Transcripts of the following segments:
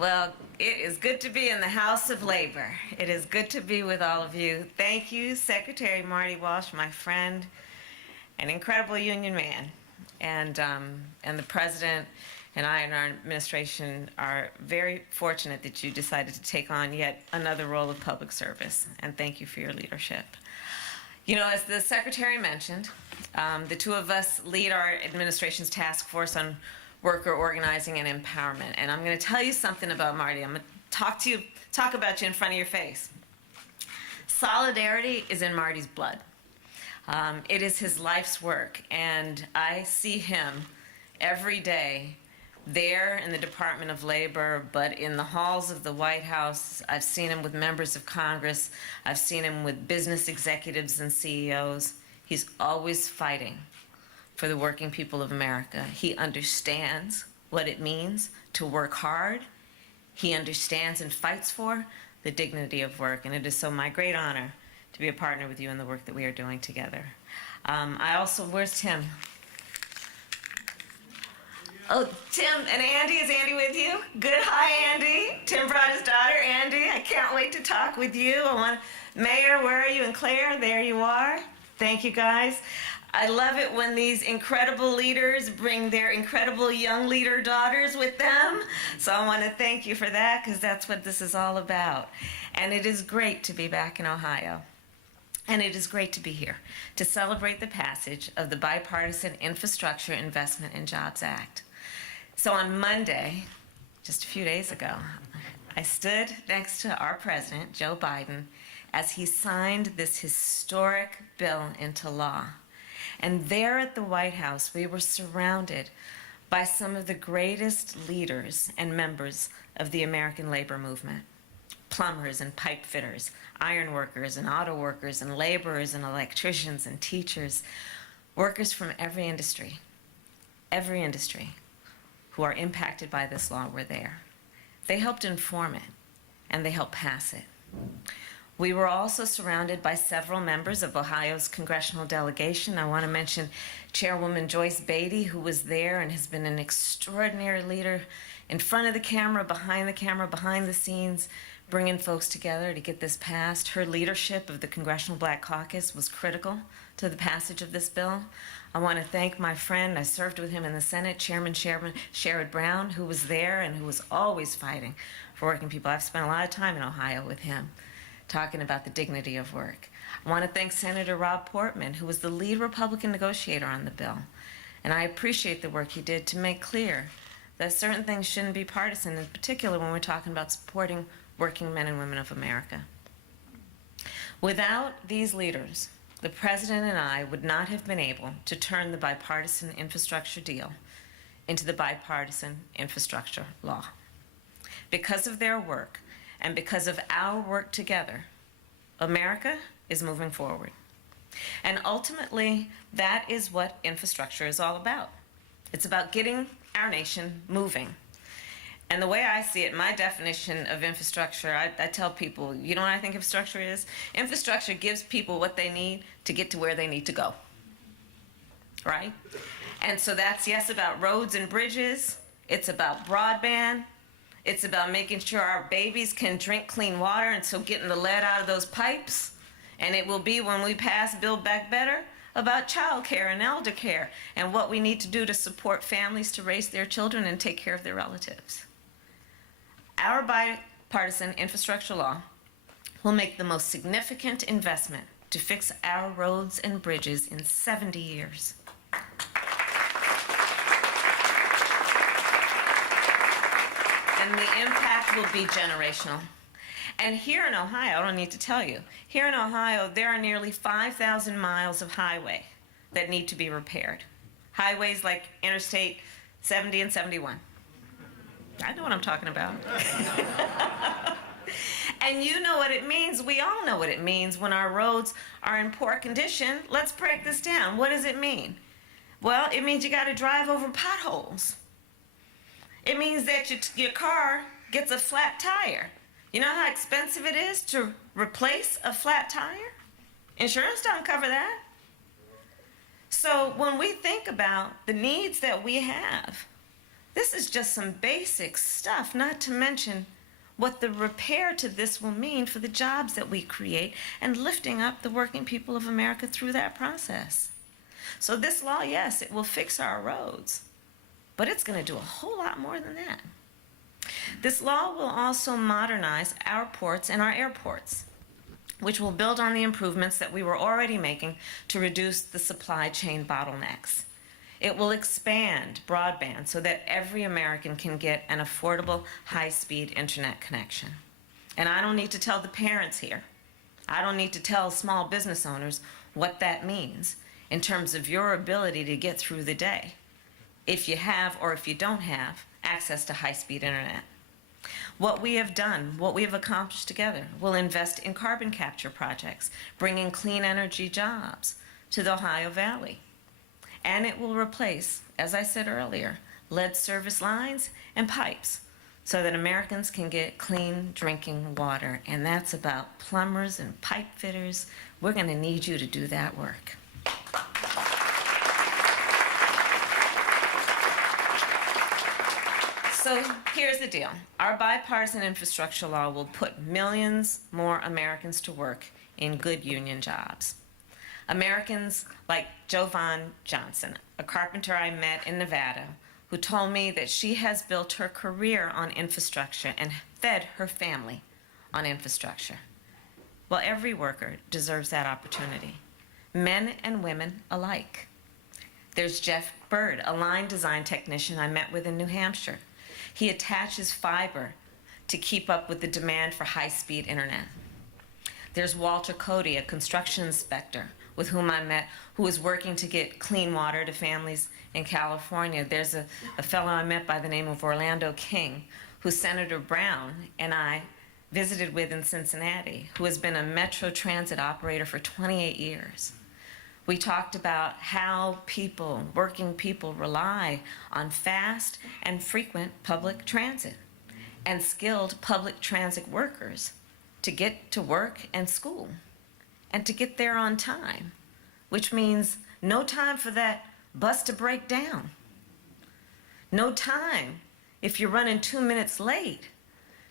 Well, it is good to be in the House of Labor. It is good to be with all of you. Thank you, Secretary Marty Walsh, my friend, an incredible union man. And the President and I and our administration are very fortunate that you decided to take on yet another role of public service. And thank you for your leadership. You know, as the Secretary mentioned, the two of us lead our administration's task force on worker organizing and empowerment. And I'm going to tell you something about Marty. I'm going to talk about you in front of your face. Solidarity is in Marty's blood. It is his life's work, and I see him every day there in the Department of Labor, but in the halls of the White House. I've seen him with members of Congress. I've seen him with business executives and CEOs. He's always fighting for the working people of America. He understands what it means to work hard. He understands and fights for the dignity of work, and it is so my great honor to be a partner with you in the work that we are doing together. Where's Tim? Oh, Tim and Andy, is Andy with you? Good, hi Andy. Tim brought his daughter, Andy. I can't wait to talk with you. Mayor, where are you? And Claire, there you are. Thank you guys. I love it when these incredible leaders bring their incredible young leader daughters with them. So I want to thank you for that, because that's what this is all about. And it is great to be back in Ohio. And it is great to be here to celebrate the passage of the Bipartisan Infrastructure Investment and Jobs Act. So on Monday, just a few days ago, I stood next to our president, Joe Biden, as he signed this historic bill into law. And there at the White House, we were surrounded by some of the greatest leaders and members of the American labor movement. Plumbers and pipe fitters, iron workers and auto workers and laborers and electricians and teachers, workers from every industry who are impacted by this law were there. They helped inform it, and they helped pass it. We were also surrounded by several members of Ohio's congressional delegation. I want to mention Chairwoman Joyce Beatty, who was there and has been an extraordinary leader in front of the camera, behind the scenes, bringing folks together to get this passed. Her leadership of the Congressional Black Caucus was critical to the passage of this bill. I want to thank my friend, I served with him in the Senate, Chairman Sherrod Brown, who was there and who was always fighting for working people. I've spent a lot of time in Ohio with him, talking about the dignity of work. I want to thank Senator Rob Portman, who was the lead Republican negotiator on the bill. And I appreciate the work he did to make clear that certain things shouldn't be partisan, in particular when we're talking about supporting working men and women of America. Without these leaders, the President and I would not have been able to turn the bipartisan infrastructure deal into the bipartisan infrastructure law. Because of their work, and because of our work together, America is moving forward. And ultimately, that is what infrastructure is all about. It's about getting our nation moving. And the way I see it, my definition of infrastructure, I tell people, you know what I think infrastructure is? Infrastructure gives people what they need to get to where they need to go, right? And so that's, yes, about roads and bridges. It's about broadband. It's about making sure our babies can drink clean water, and so getting the lead out of those pipes. And it will be, when we pass Build Back Better, about child care and elder care and what we need to do to support families to raise their children and take care of their relatives. Our bipartisan infrastructure law will make the most significant investment to fix our roads and bridges in 70 years. And the impact will be generational. And here in Ohio, I don't need to tell you, here in Ohio, there are nearly 5,000 miles of highway that need to be repaired. Highways like Interstate 70 and 71. I know what I'm talking about. And you know what it means. We all know what it means when our roads are in poor condition. Let's break this down. What does it mean? Well, it means you got to drive over potholes. It means that your car gets a flat tire. You know how expensive it is to replace a flat tire? Insurance don't cover that. So when we think about the needs that we have, This is just some basic stuff, not to mention what the repair to this will mean for the jobs that we create and lifting up the working people of America through that process. So this law, yes, it will fix our roads, but it's going to do a whole lot more than that. This law will also modernize our ports and our airports, which will build on the improvements that we were already making to reduce the supply chain bottlenecks. It will expand broadband so that every American can get an affordable, high-speed internet connection. And I don't need to tell the parents here, I don't need to tell small business owners what that means in terms of your ability to get through the day, if you have or if you don't have access to high-speed internet. What we have done, what we have accomplished together, will invest in carbon capture projects, bringing clean energy jobs to the Ohio Valley. And it will replace, as I said earlier, lead service lines and pipes so that Americans can get clean drinking water. And that's about plumbers and pipe fitters. We're going to need you to do that work. So here's the deal. Our bipartisan infrastructure law will put millions more Americans to work in good union jobs. Americans like Jovan Johnson, a carpenter I met in Nevada, who told me that she has built her career on infrastructure and fed her family on infrastructure. Well, every worker deserves that opportunity, men and women alike. There's Jeff Bird, a line design technician I met with in New Hampshire. He attaches fiber to keep up with the demand for high-speed internet. There's Walter Cody, a construction inspector with whom I met, who is working to get clean water to families in California. There's a fellow I met by the name of Orlando King, who Senator Brown and I visited with in Cincinnati, who has been a Metro Transit operator for 28 years. We talked about how people, working people, rely on fast and frequent public transit and skilled public transit workers to get to work and school and to get there on time, which means no time for that bus to break down. No time, if you're running 2 minutes late,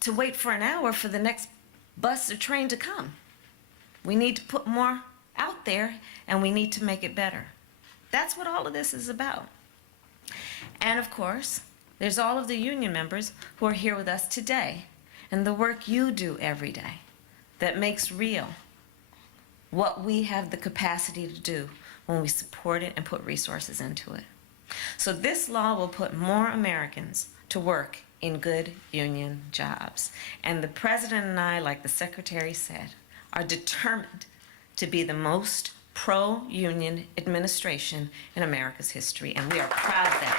to wait for an hour for the next bus or train to come. We need to put more out there, and we need to make it better. That's what all of this is about. And of course, there's all of the union members who are here with us today, and the work you do every day that makes real what we have the capacity to do when we support it and put resources into it. So this law will put more Americans to work in good union jobs. And the President and I, like the Secretary said, are determined to be the most pro-union administration in America's history, and we are proud of that.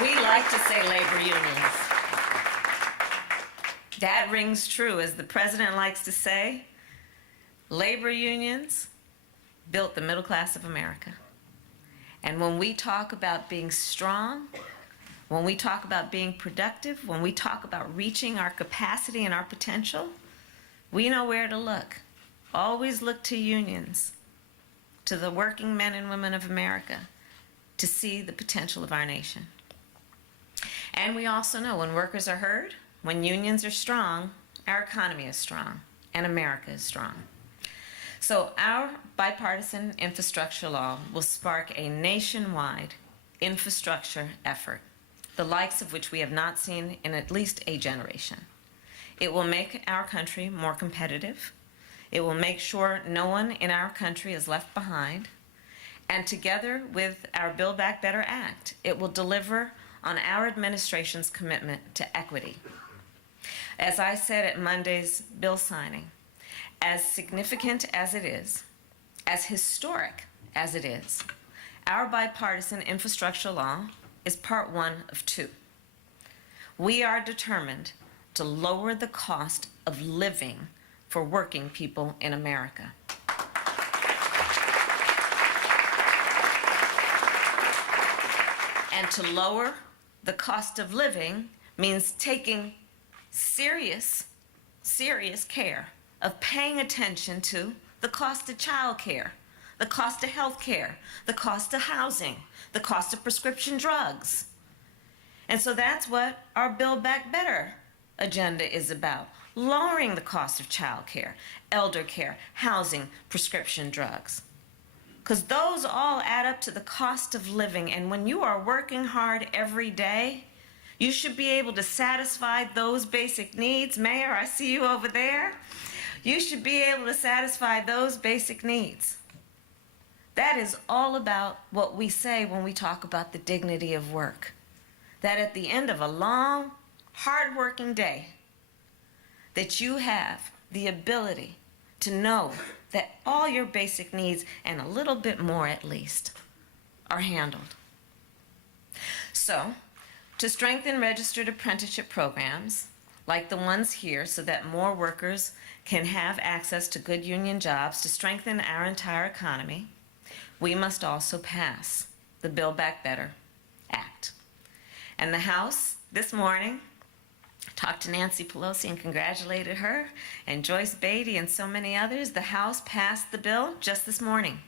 We like to say labor unions. That rings true. As the President likes to say, labor unions built the middle class of America. And when we talk about being strong, when we talk about being productive, when we talk about reaching our capacity and our potential, we know where to look. Always look to unions, to the working men and women of America, to see the potential of our nation. And we also know when workers are heard, when unions are strong, our economy is strong, and America is strong. So our bipartisan infrastructure law will spark a nationwide infrastructure effort, the likes of which we have not seen in at least a generation. It will make our country more competitive. It will make sure no one in our country is left behind. And together with our Build Back Better Act, it will deliver on our administration's commitment to equity. As I said at Monday's bill signing, as significant as it is, as historic as it is, our bipartisan infrastructure law is part one of two. We are determined to lower the cost of living for working people in America. And to lower the cost of living means taking serious care of paying attention to the cost of child care, the cost of health care, the cost of housing, the cost of prescription drugs. And so that's what our Build Back Better agenda is about. Lowering the cost of child care, elder care, housing, prescription drugs. Because those all add up to the cost of living. And when you are working hard every day, you should be able to satisfy those basic needs. Mayor, I see you over there. You should be able to satisfy those basic needs. That is all about what we say when we talk about the dignity of work. That at the end of a long, hard-working day, that you have the ability to know that all your basic needs, and a little bit more at least, are handled. So, to strengthen registered apprenticeship programs, like the ones here, so that more workers can have access to good union jobs, to strengthen our entire economy, we must also pass the Build Back Better Act. And the House this morning talked to Nancy Pelosi and congratulated her, and Joyce Beatty and so many others. The House passed the bill just this morning.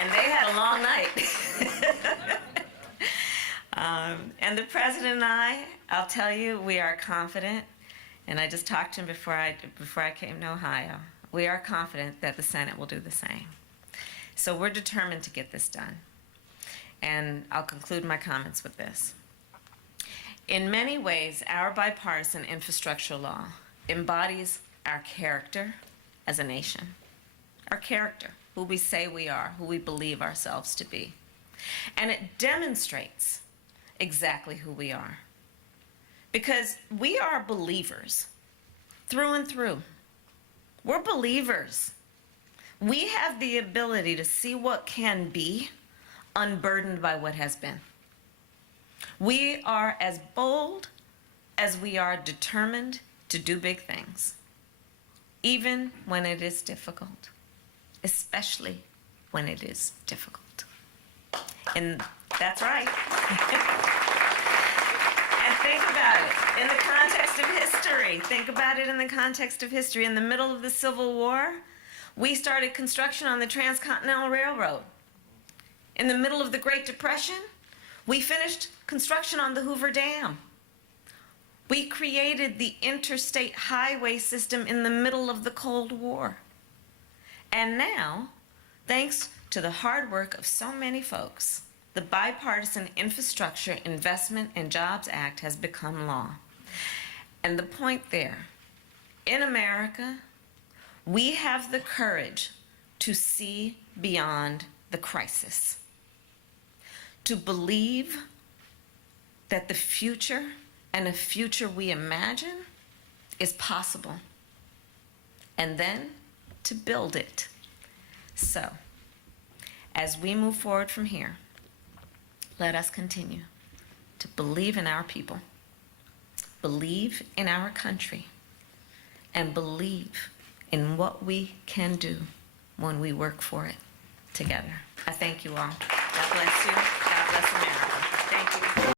And they had a long night. And the President and I'll tell you, we are confident, and I just talked to him before I came to Ohio. We are confident that the Senate will do the same. So we're determined to get this done. And I'll conclude my comments with this. In many ways, our bipartisan infrastructure law embodies our character as a nation. Our character, who we say we are, who we believe ourselves to be. And it demonstrates exactly who we are. Because we are believers through and through. We're believers. We have the ability to see what can be unburdened by what has been. We are as bold as we are determined to do big things, even when it is difficult, especially when it is difficult. And that's right. And think about it in the context of history. Think about it in the context of history. In the middle of the Civil War, we started construction on the Transcontinental Railroad. In the middle of the Great Depression, we finished construction on the Hoover Dam. We created the interstate highway system in the middle of the Cold War. And now, thanks to the hard work of so many folks, the Bipartisan Infrastructure Investment and Jobs Act has become law. And the point there, in America, we have the courage to see beyond the crisis, to believe that the future and a future we imagine is possible, and then to build it. So, as we move forward from here, let us continue to believe in our people, believe in our country, and believe in what we can do when we work for it together. I thank you all. God bless you. God bless America. Thank you.